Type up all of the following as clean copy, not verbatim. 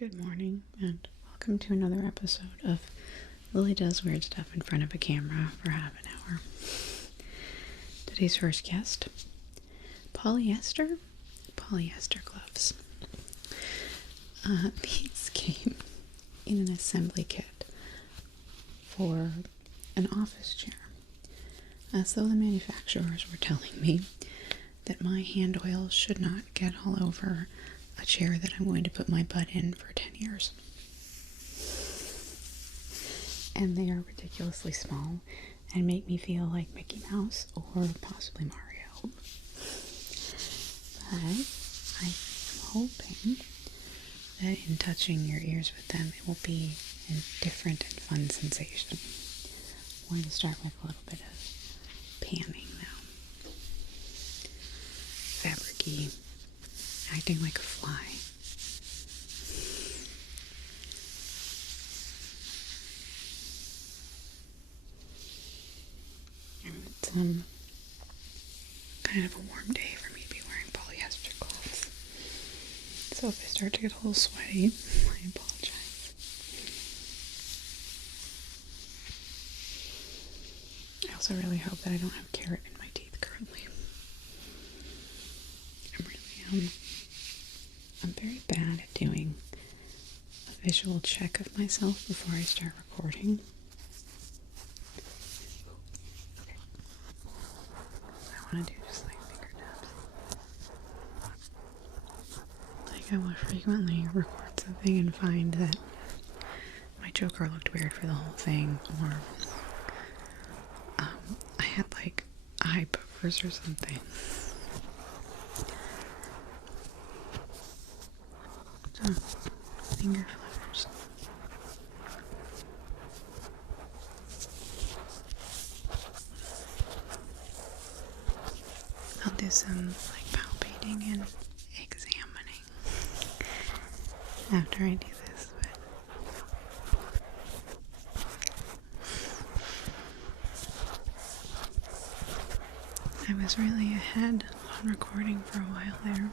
Good morning, and welcome to another episode of Lily Does Weird Stuff in Front of a Camera for half an hour. Today's first guest, Polyester Gloves. These came in an assembly kit for an office chair, as though the manufacturers were telling me that my hand oil should not get all over a chair that I'm going to put my butt in for 10 years. And they are ridiculously small and make me feel like Mickey Mouse or possibly Mario. But I am hoping that in touching your ears with them, it will be a different and fun sensation. I'm going to start with a little bit of panning now. Fabric-y, acting like a fly. And it's kind of a warm day for me to be wearing polyester gloves. So if I start to get a little sweaty, I apologize. I also really hope that I don't have carrot in my teeth currently. I'm very bad at doing a visual check of myself before I start recording. Okay. I want to do just like finger taps. Like I will frequently record something and find that my Joker looked weird for the whole thing, or I had like eye boogers or something. So, finger flutters. I'll do some like palpating and examining after I do this, but I was really ahead on recording for a while there,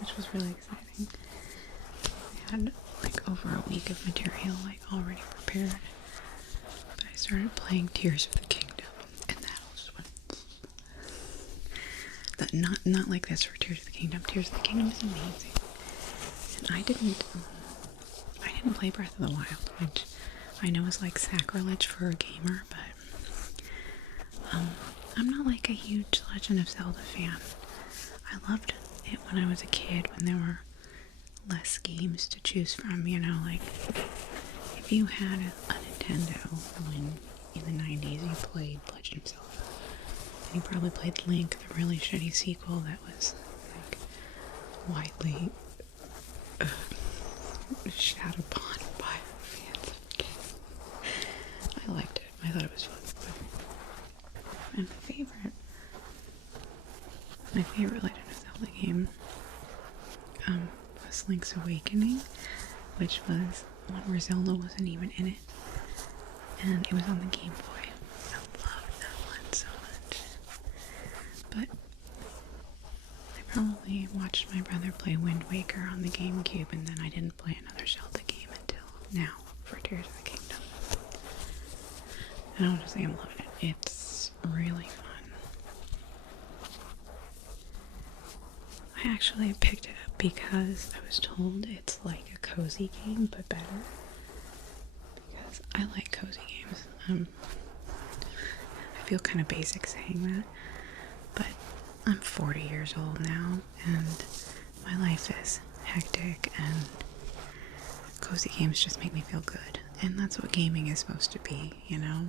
which was really exciting. I had like over a week of material like already prepared, but I started playing Tears of the Kingdom, and that all just went. Not like this for Tears of the Kingdom. Tears of the Kingdom is amazing, and I didn't play Breath of the Wild, which I know is like sacrilege for a gamer, but I'm not like a huge Legend of Zelda fan. I loved it when I was a kid, when there were less games to choose from, you know, like if you had a Nintendo when in the 90s you played Legend of Zelda, and you probably played Link, the really shitty sequel that was like widely shat upon by fans of the game. I liked it. I thought it was fun. And my favorite Legend of Zelda game was Link's Awakening, which was one where Zelda wasn't even in it, and it was on the Game Boy. I loved that one so much. But I probably watched my brother play Wind Waker on the GameCube, and then I didn't play another Zelda game until now for Tears of the Kingdom. And I want to say I'm loving it. It's really fun. I actually picked it up because I was told it's like a cozy game, but better. Because I like cozy games. I feel kind of basic saying that, but I'm 40 years old now, and my life is hectic, and cozy games just make me feel good. And that's what gaming is supposed to be, you know?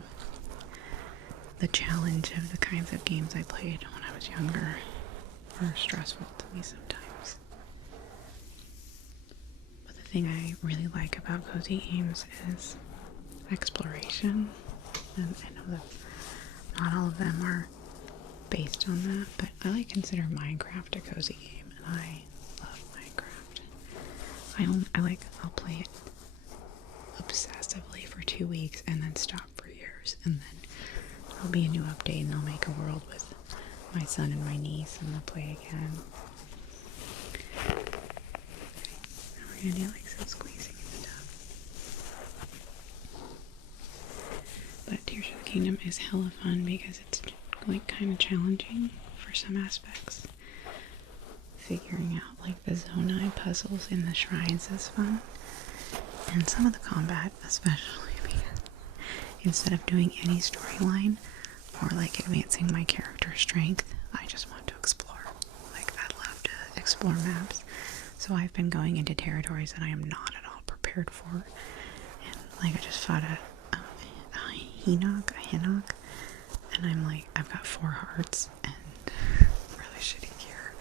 The challenge of the kinds of games I played when I was younger are stressful to me sometimes. But the thing I really like about cozy games is exploration. And I know that not all of them are based on that, but I consider Minecraft a cozy game, and I love Minecraft. I'll play it obsessively for 2 weeks and then stop for years, and then there'll be a new update and they'll make a world with my son and my niece, and we'll play again. Okay, now we're Sandy likes some squeezing and stuff. But Tears of the Kingdom is hella fun because it's like kind of challenging for some aspects. Figuring out like the Zonai puzzles in the shrines is fun. And some of the combat, especially because instead of doing any storyline or like advancing my character strength, I just want to explore. Like, I love to explore maps. So I've been going into territories that I am not at all prepared for. And like, I just fought a Hinnock, and I'm like, I've got 4 hearts and really shitty gear.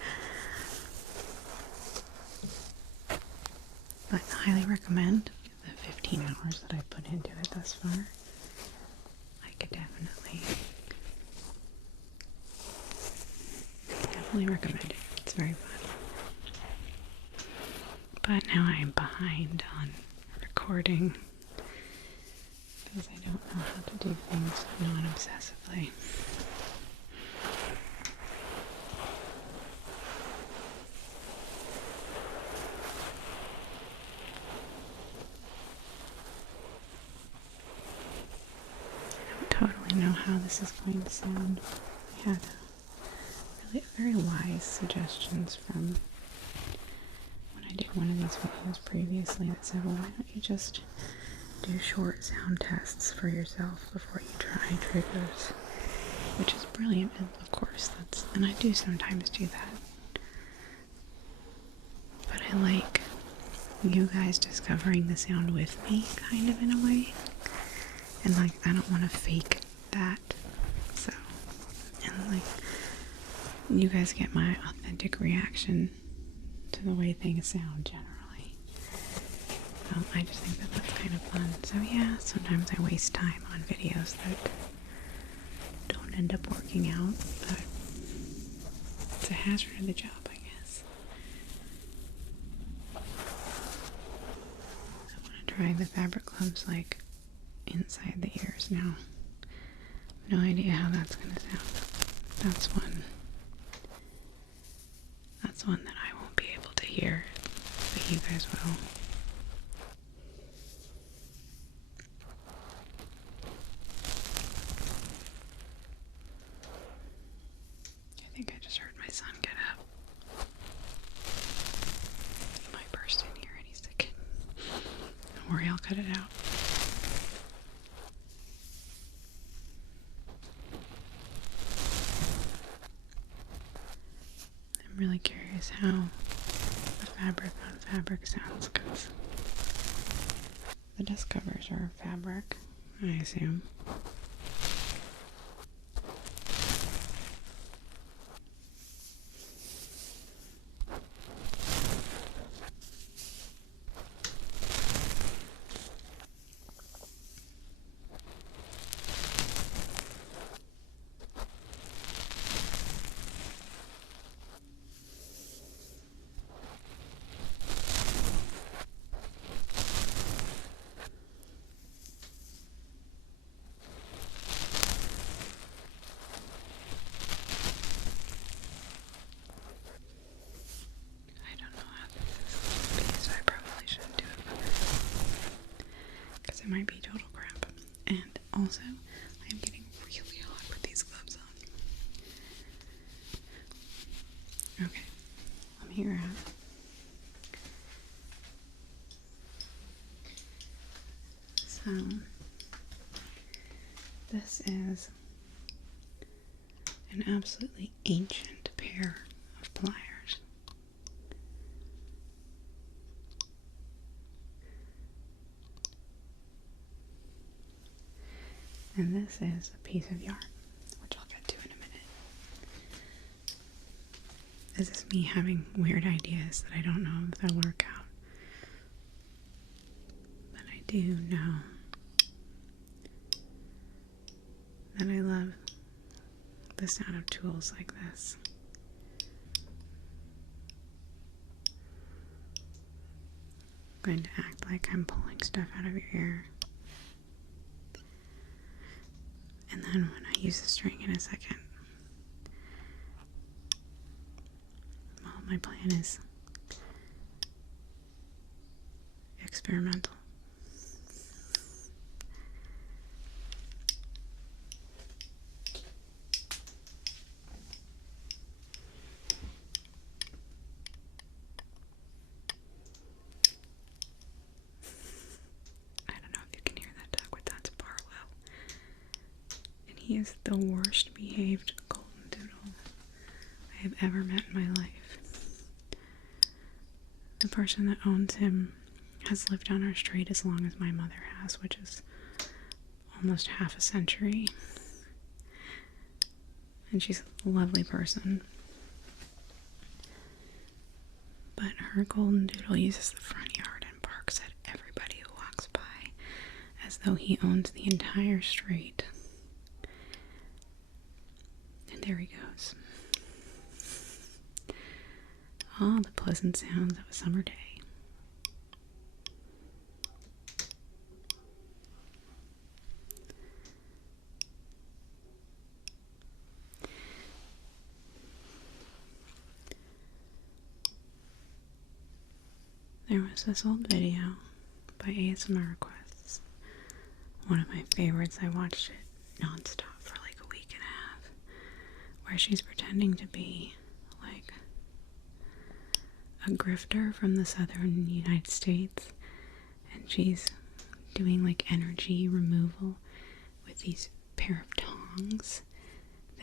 But I highly recommend the 15 hours that I've put into it thus far. I could definitely recommend it. It's very fun. But now I'm behind on recording because I don't know how to do things non-obsessively. Totally know how this is going to sound. I had really very wise suggestions from when I did one of these videos previously that said, well, why don't you just do short sound tests for yourself before you try triggers, which is brilliant, and of course and I do sometimes do that, but I like you guys discovering the sound with me, kind of, in a way. And like, I don't want to fake that. So, and like, you guys get my authentic reaction to the way things sound generally. I just think that that's kind of fun. So yeah, sometimes I waste time on videos that don't end up working out, but it's a hazard of the job, I guess. I want to try the fabric gloves like inside the ears now. No idea how that's gonna sound. That's one that I won't be able to hear, but you guys will. I think I just heard my son get up. He might burst in here any second. Don't worry, I'll cut it out. I'm really curious how the fabric on fabric sounds, because the dust covers are fabric, I assume. It might be total crap. And also, I am getting really hot with these gloves on. Okay, let me grab. So, this is an absolutely ancient pair of pliers. And this is a piece of yarn, which I'll get to in a minute. This is me having weird ideas that I don't know if they'll work out. But I do know that I love the sound of tools like this. I'm going to act like I'm pulling stuff out of your ear. And then when I use the string in a second, well, my plan is experimental. I don't know if you can hear that dog, but that's Barlow. And he is the worst behaved golden doodle I have ever met in my life. The person that owns him has lived on our street as long as my mother has, which is almost half a century. And she's a lovely person. But her golden doodle uses the front yard and barks at everybody who walks by as though he owns the entire street. And there he goes. All the pleasant sounds of a summer day. There was this old video by ASMR Requests. One of my favorites. I watched it nonstop for like a week and a half, where she's pretending to be like a grifter from the southern United States, and she's doing like energy removal with these pair of tongs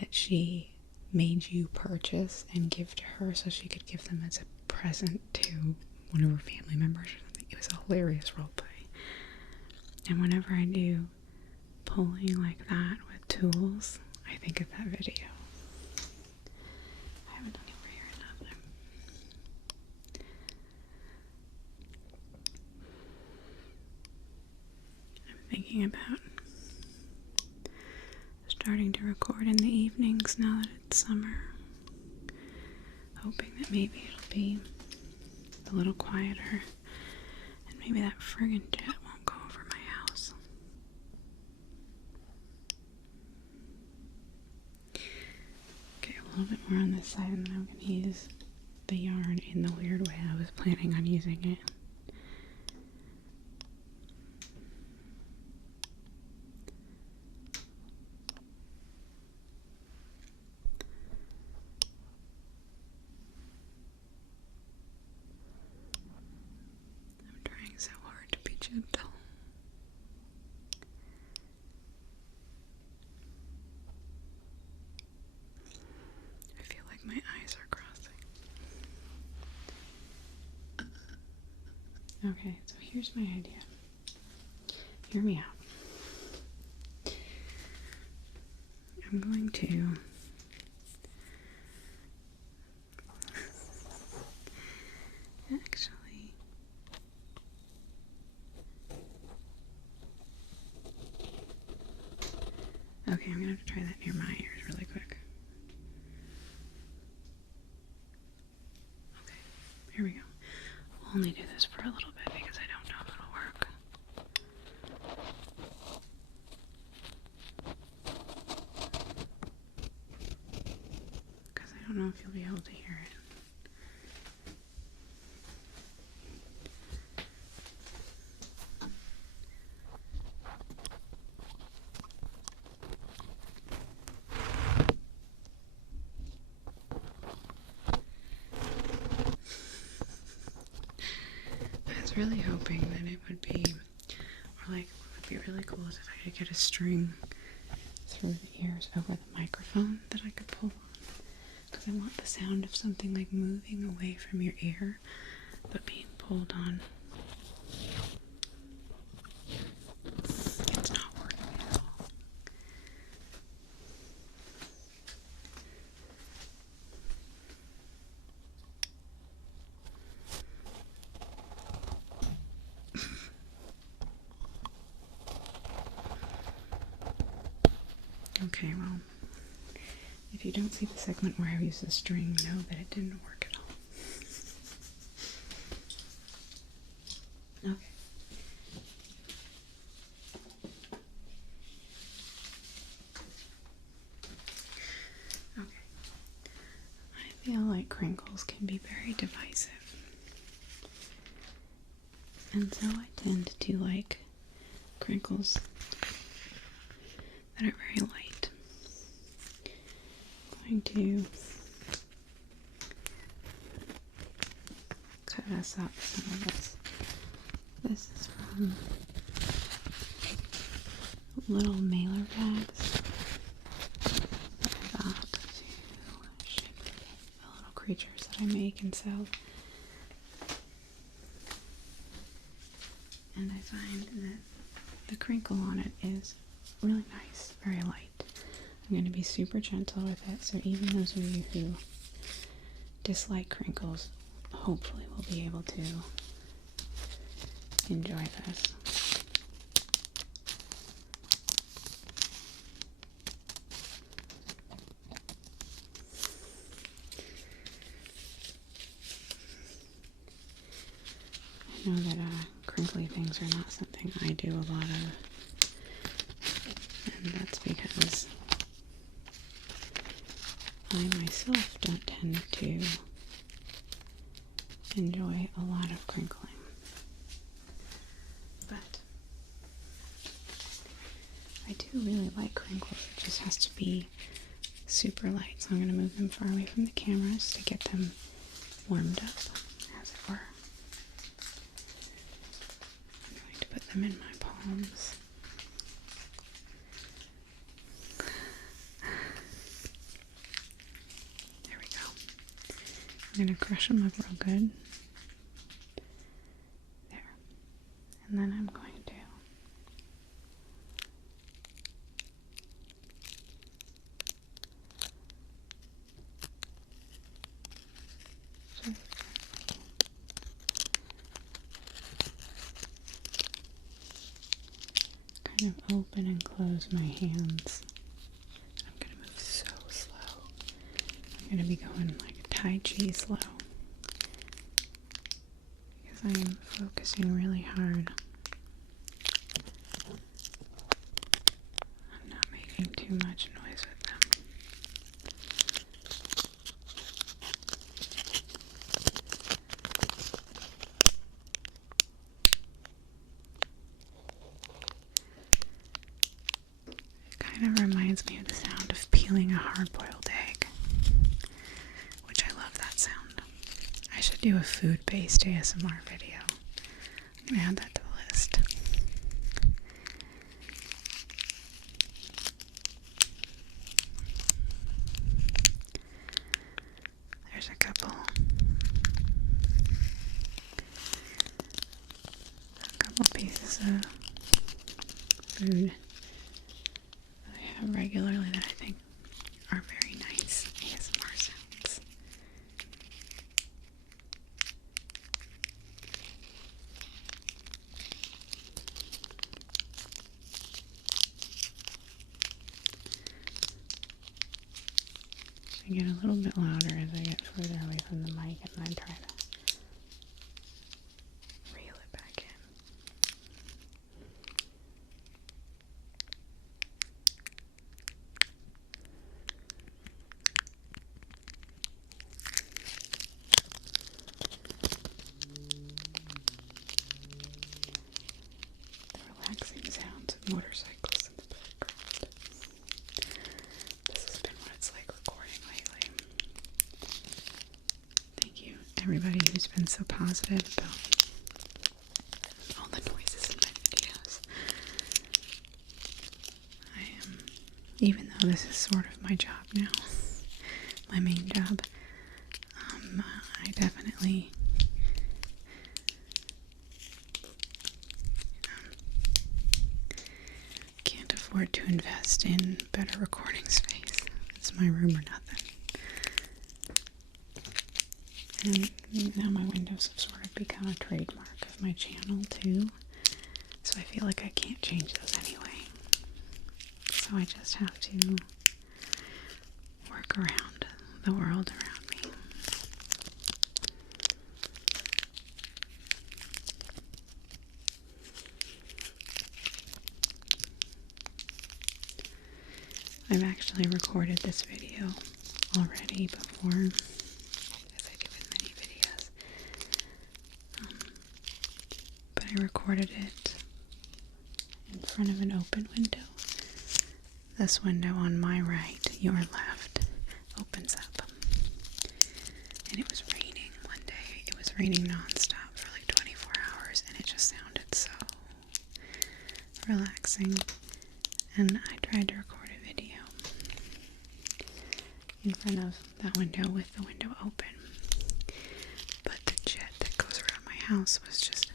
that she made you purchase and give to her so she could give them as a present to one of her family members or something. It was a hilarious roleplay. And whenever I do pulling like that with tools, I think of that video. I haven't done it for here enough. I'm thinking about starting to record in the evenings now that it's summer. Hoping that maybe it'll be a little quieter and maybe that friggin' jet won't go over my house. Okay, a little bit more on this side, and then I'm going to use the yarn in the weird way I was planning on using it. So hard to be gentle. I feel like my eyes are crossing. Okay, so here's my idea. Hear me out. I'm going to actually okay, I'm gonna have to try that near my ears really quick. Okay, here we go. We'll only do this for a little bit because I don't know if it'll work. Because I don't know if you'll be able to hear it. Really hoping that it would be, or like what would be really cool is if I could get a string through the ears over the microphone that I could pull on, because I want the sound of something like moving away from your ear but being pulled on. It's not working at all. Okay, well, if you don't see the segment where I use the string, know that it didn't work at all. Okay. Okay. I feel like crinkles can be very divisive. And so I tend to like crinkles that are very light. I'm going to cut us up some of this. This is from little mailer bags that I got to shape the little creatures that I make and sell. And I find that the crinkle on it is really nice, very light. I'm going to be super gentle with it, so even those of you who dislike crinkles hopefully will be able to enjoy this. I know that crinkly things are not something I do a lot of, and that's because I myself don't tend to enjoy a lot of crinkling. But I do really like crinkles. It just has to be super light, so I'm going to move them far away from the cameras to get them warmed up, as it were. I'm going to put them in my palms. There we go. I'm going to crush them up real good. There. And then I'm going to kind of open and close my hands. I'm going to move so slow. I'm going to be going like Tai Chi slow, because I am focusing really hard. I'm not making too much noise with them. Kind of reminds me of the sound of peeling a hard-boiled egg, which I love that sound. I should do a food-based ASMR video. I'm gonna add that to the list. There's a couple pieces of food regularly that I think are very nice ASMR sounds. I get a little bit louder as I get further away from the mic, and then try to reel it back in. Relaxing sounds of motorcycles in the background. This has been what it's like recording lately. Thank you, everybody who's been so positive about all the noises in my videos. Even though this is sort of my job now, my main job, I definitely can't afford to invest in better recording space. It's my room or nothing. And now my windows have sort of become a trademark of my channel too, so I feel like I can't change those anyway. So I just have to work around the world around me. I've actually recorded this video already before, as I do with many videos, but I I recorded it in front of an open window. This window on my right, your left, opens up. And it was raining one day. It was raining nonstop for like 24 hours, and it just sounded so relaxing. And I tried to record a video in front of that window with the window open. But the jet that goes around my house was just...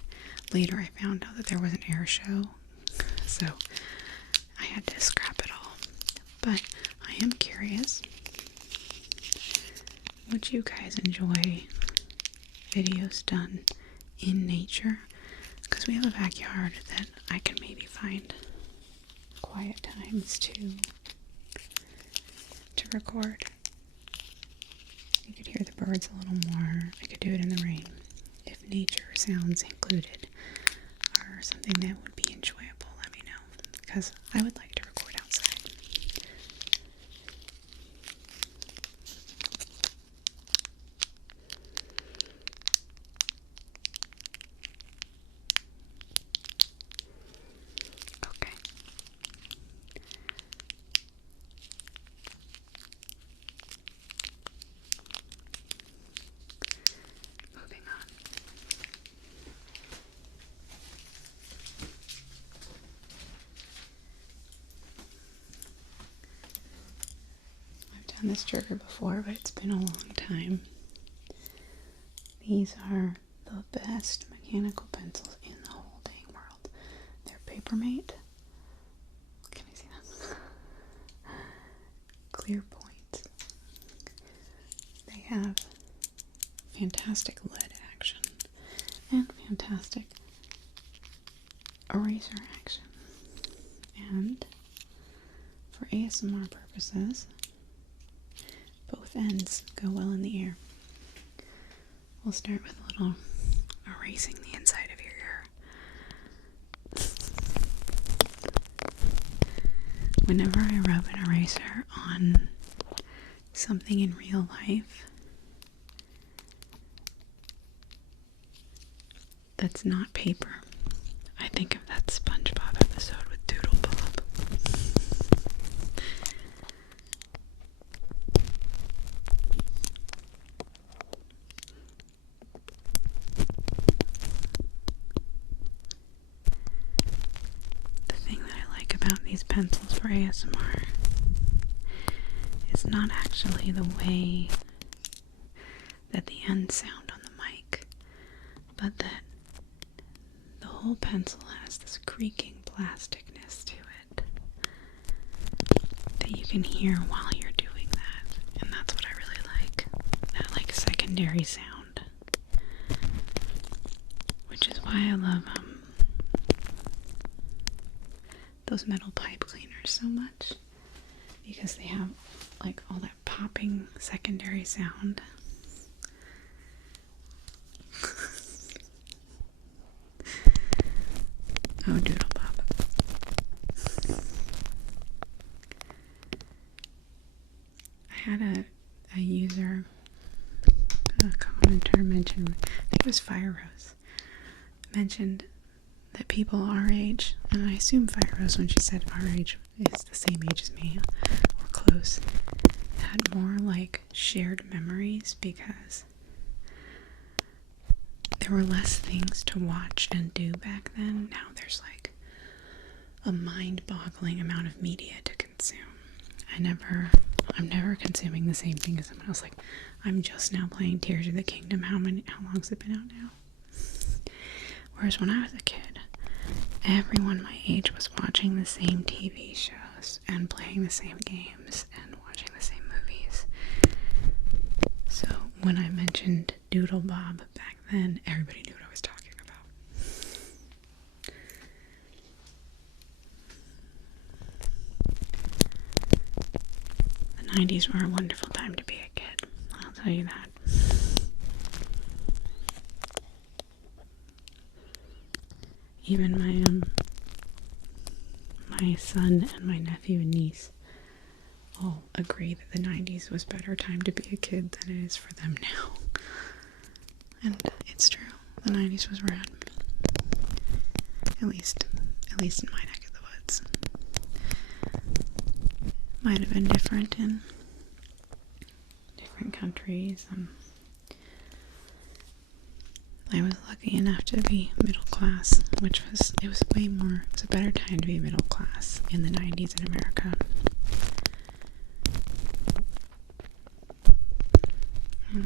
Later I found out that there was an air show, so I had to scrap it all. But I am curious, would you guys enjoy videos done in nature? Because we have a backyard that I can maybe find quiet times to record. You could hear the birds a little more. I could do it in the rain. If nature sounds included are something that would be enjoyable, let me know, because I would like to record outside. Okay. Moving on. I've done this trigger before, but it's been a long time. These are the best mechanical pencils in the whole dang world. They're Papermate. Can I see them? Clear points. They have fantastic lead action and fantastic eraser action. And for ASMR purposes, both ends go well in the ear. We'll start with a little erasing the inside of your ear. Whenever I rub an eraser on something in real life that's not paper, I think of that SpongeBob episode with Doodle Bob. The thing that I like about these pencils for ASMR is not actually the way that the ends sound on the mic, but that the whole pencil has this creaking plasticness to it that you can hear while you're doing that, and that's what I really like. That like secondary sound, which is why I love those metal pipe cleaners so much, because they have like all that popping secondary sound. Oh, Doodle Bob. I had a user, a commenter mention, I think it was Fire Rose, mentioned that people our age, and I assume Fire Rose when she said our age is the same age as me, or close, had more like shared memories because there were less things to watch and do back then. Now there's like a mind-boggling amount of media to consume. I'm never consuming the same thing as someone else. Like, I'm just now playing Tears of the Kingdom. How long's it been out now? Whereas when I was a kid, everyone my age was watching the same TV shows and playing the same games and watching the same movies. So when I mentioned Doodle Bob back then, everybody knew what I was talking about. The 90s were a wonderful time to be a kid, I'll tell you that. Even my son and my nephew and niece all agree that the 90s was a better time to be a kid than it is for them now. And it's true. The 90s was rad. At least in my neck of the woods. Might have been different in different countries. I was lucky enough to be middle class, it was a better time to be middle class in the 90s in America.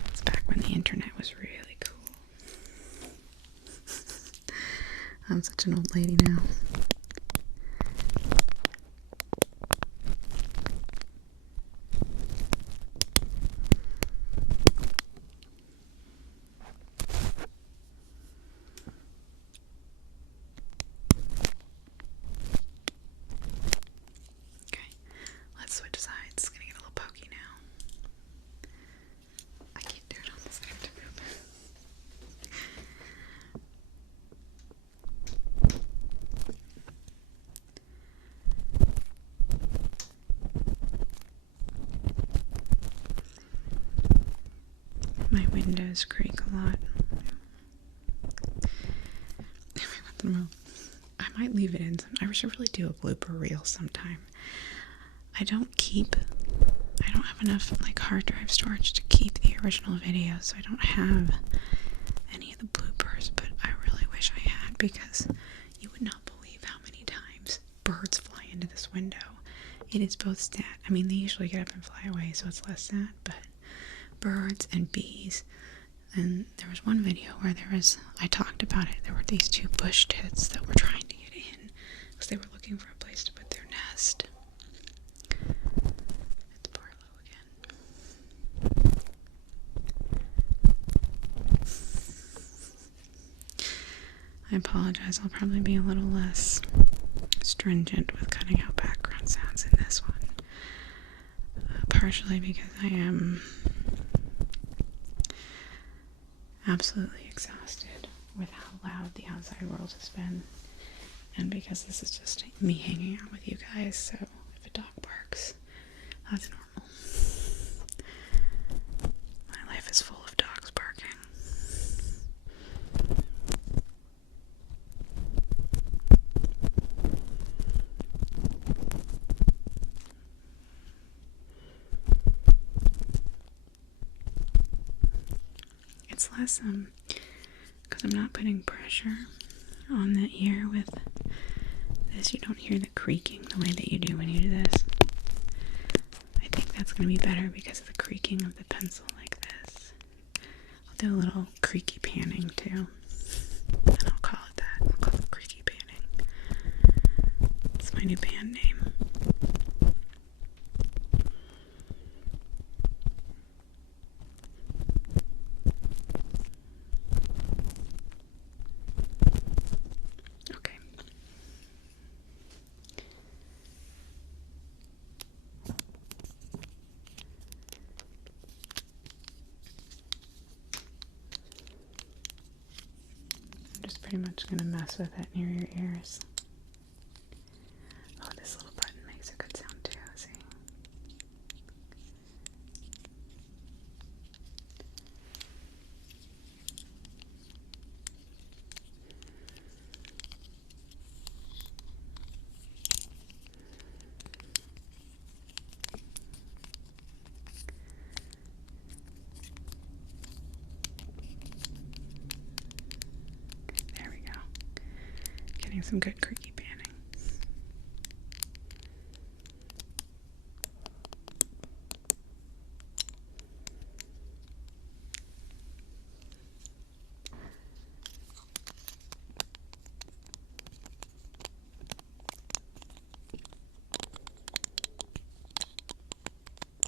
It's back when the internet was really cool. I'm such an old lady now. Switch sides. It's gonna get a little pokey now. I can't do it on this. I have to move. My windows creak a lot. I might leave it in. I should really do a blooper reel sometime. I don't have enough hard drive storage to keep the original video, so I don't have any of the bloopers, but I really wish I had, because you would not believe how many times birds fly into this window. It is both sad. I mean, they usually get up and fly away, so it's less sad, but birds and bees. And there was one video where I talked about it, there were these two bush tits that were trying to get in because they were looking for a place to put their nest. It's Barlow again. I apologize, I'll probably be a little less stringent with cutting out background sounds in this one. Partially because I am absolutely exhausted with how loud the outside world has been, and because this is just me hanging out with you guys, so if a dog barks, that's normal. My life is full of dogs barking. It's less, because I'm not putting pressure on the ear with this. You don't hear the creaking the way that you do when you do this. I think that's going to be better because of the creaking of the pencil like this. I'll do a little creaky panning too, and I'll call it that. I'll call it Creaky Panning. It's my new band name. Pretty much going to mess with it near your ears. Oh, this little button makes a good sound too, see? Some good creaky panning.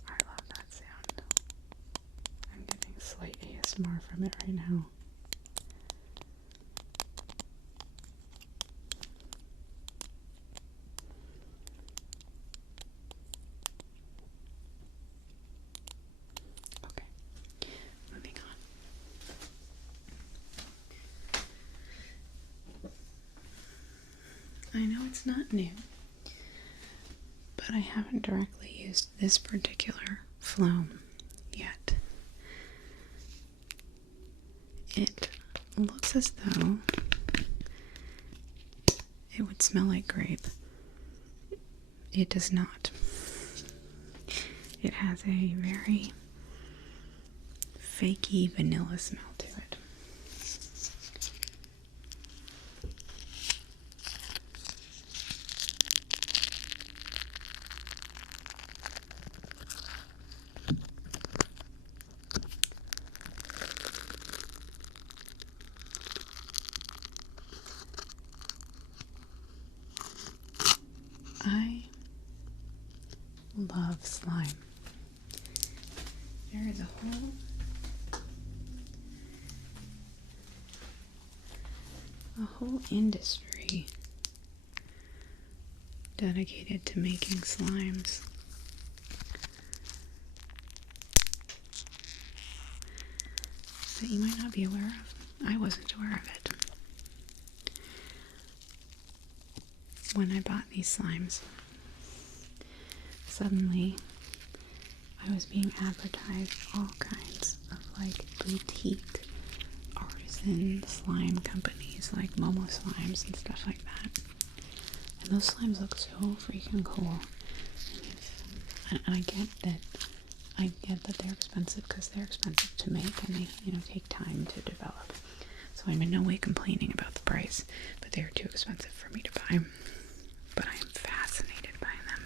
I love that sound. I'm getting slight ASMR from it right now. I know it's not new, but I haven't directly used this particular Floam yet. It looks as though it would smell like grape. It does not. It has a very fakey vanilla smell to it. I love slime. There is a whole industry dedicated to making slimes. That you might not be aware of. I wasn't aware of it. When I bought these slimes, suddenly I was being advertised all kinds of like boutique artisan slime companies like Momo Slimes and stuff like that. And those slimes look so freaking cool. And I get that they're expensive because they're expensive to make and they, take time to develop. So I'm in no way complaining about the price, but they're too expensive for me to buy. But I am fascinated by them.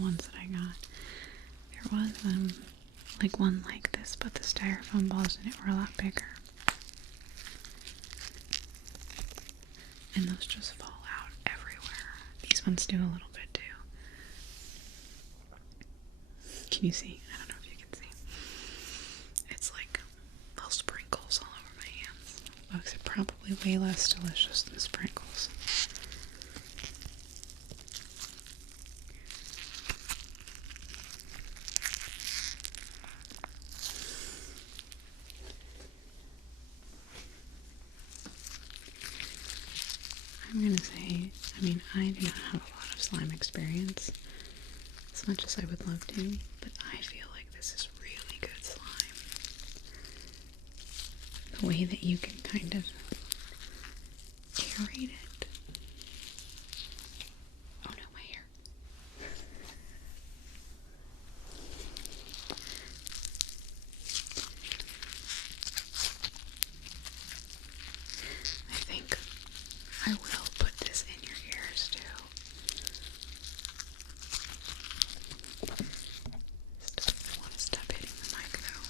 Ones that I got. There was like one like this, but the styrofoam balls in it were a lot bigger. And those just fall out everywhere. These ones do a little bit too. Can you see? I don't know if you can see. It's like little sprinkles all over my hands. Bugs are probably way less delicious than sprinkles. I'm gonna say, I do not have a lot of slime experience, as much as I would love to, but I feel like this is really good slime. The way that you can kind of aerate it. Oh no, my hair. I think I will put this in your ears too. Still want to stop hitting the mic though.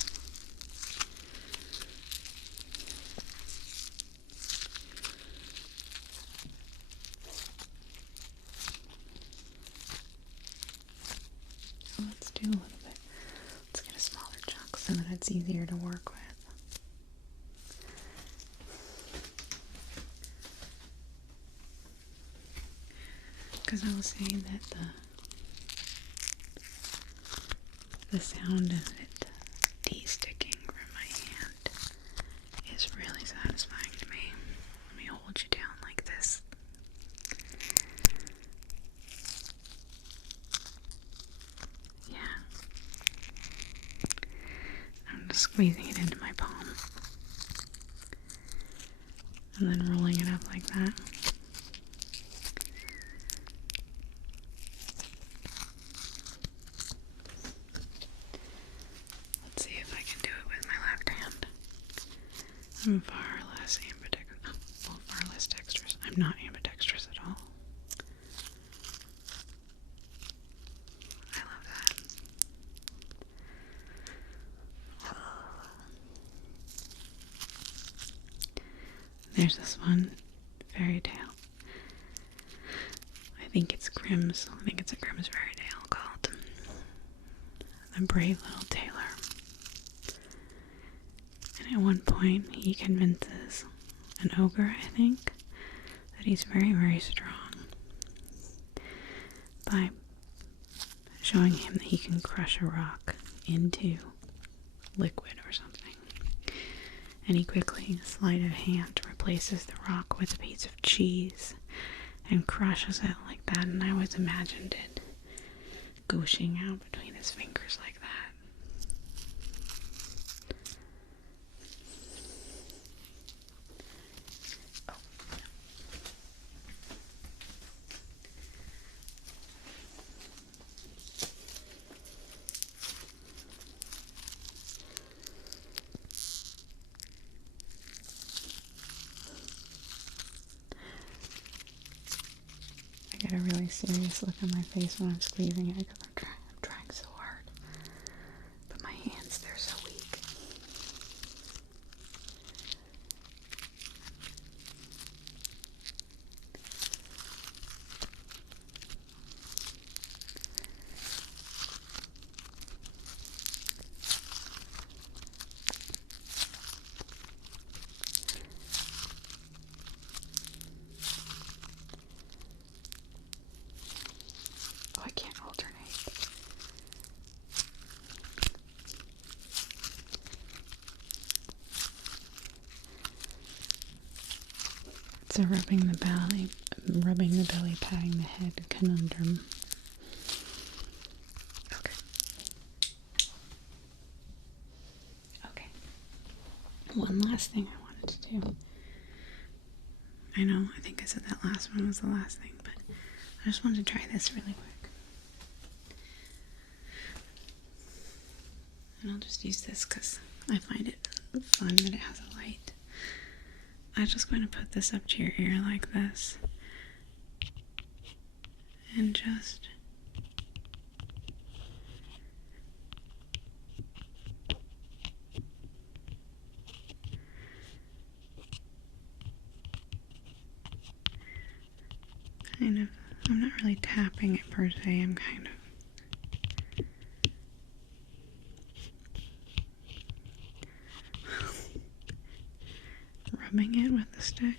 So let's do a little bit. Let's get a smaller chunk so that it's easier to work with. Because I was saying that the sound of it de-sticking from my hand is really satisfying to me. Let me hold you down like this. Yeah. I'm just squeezing it into my palm. And then rolling it up like that. I'm far less ambidextrous. Well, far less dexterous. I'm not ambidextrous at all. I love that. There's this one, Fairy Tale. I think it's Grimm's. I think it's a Grimm's Fairy Tale called The Brave Little Tailor. at one point, he convinces an ogre, I think, that he's very, very strong by showing him that he can crush a rock into liquid or something. And he quickly, sleight of hand, replaces the rock with a piece of cheese and crushes it like that. And I always imagined it gooshing out between his fingers like that. I get a really serious look on my face when I'm squeezing it because I'm trying so hard. But my hands, they're so weak. Oh, I can't alternate. It's a rubbing the belly, patting the head conundrum. Okay. Okay. One last thing I wanted to do. I know, I think I said that last one was the last thing, but I just wanted to try this really quick. And I'll just use this because I find it fun that it has a light. I'm just going to put this up to your ear like this. And just kind of, I'm not really tapping it per se, I'm kind of rubbing it with the stick.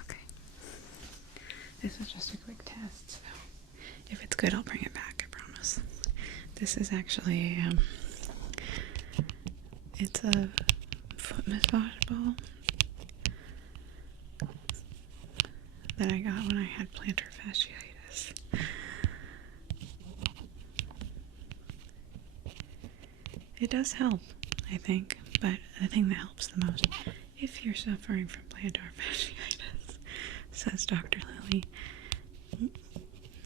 Okay. This is just a quick test, so if it's good, I'll bring it back, I promise. This is actually, it's a foot massage ball that I got when I had plantar fasciitis. It does help, I think, but the thing that helps the most, if you're suffering from plantar fasciitis, says Dr. Lily,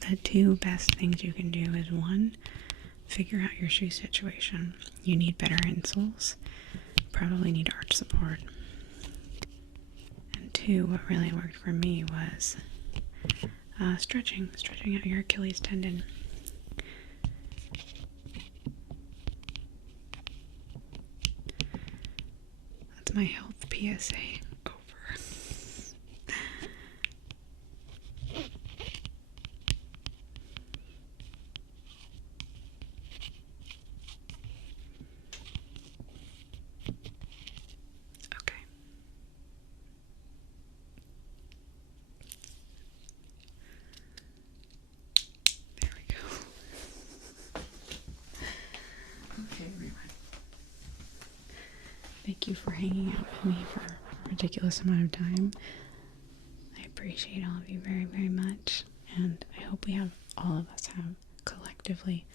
the two best things you can do is one, figure out your shoe situation. You need better insoles. Probably need arch support. And two, what really worked for me was stretching out your Achilles tendon. That's my health PSA over. Okay. There we go. Okay, everyone. Thank you for hanging out with me for a ridiculous amount of time. I appreciate all of you very, very much, and I hope all of us have collectively